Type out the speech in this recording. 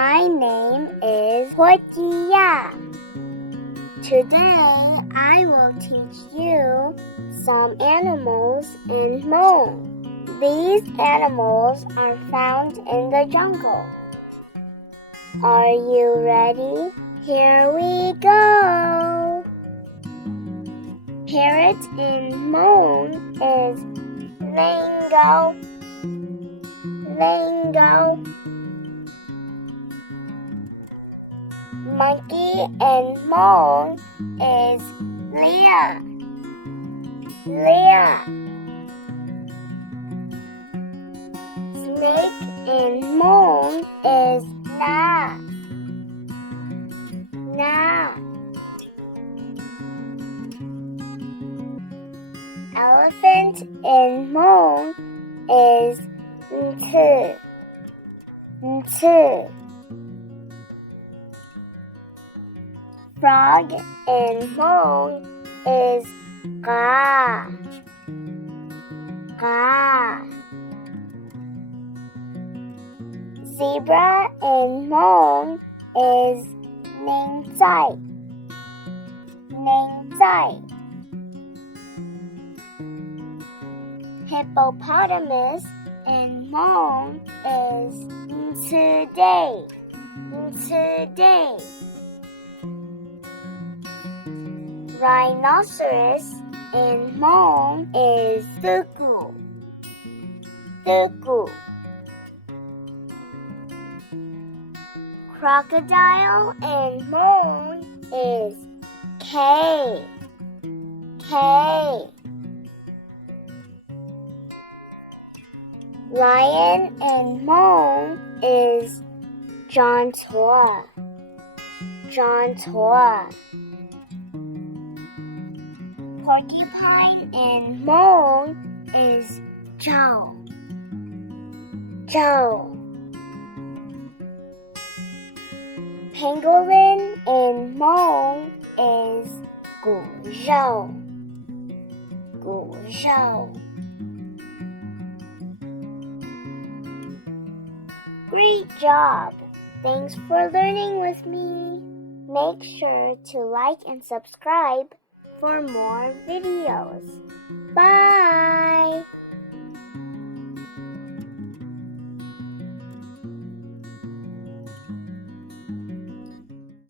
My name is Hojiya. Today I will teach you some animals in Hmong. These animals are found in the jungle. Are you ready? Here we go! Parrot in Hmong is lingo. Monkey in Hmong is lia. Snake in Hmong is na. Elephant in Hmong is ntu. Frog in Hmong is ga. Zebra in Hmong is ning zai. Hippopotamus in Hmong is ntu day. Rhinoceros in Hmong is thuku. Crocodile in Hmong is k. Lion in Hmong is John Tor. Porcupine in Hmong is Joe. Pangolin in Hmong is gu zhou. Great job! Thanks for learning with me. Make sure to like and subscribe for more videos. Bye!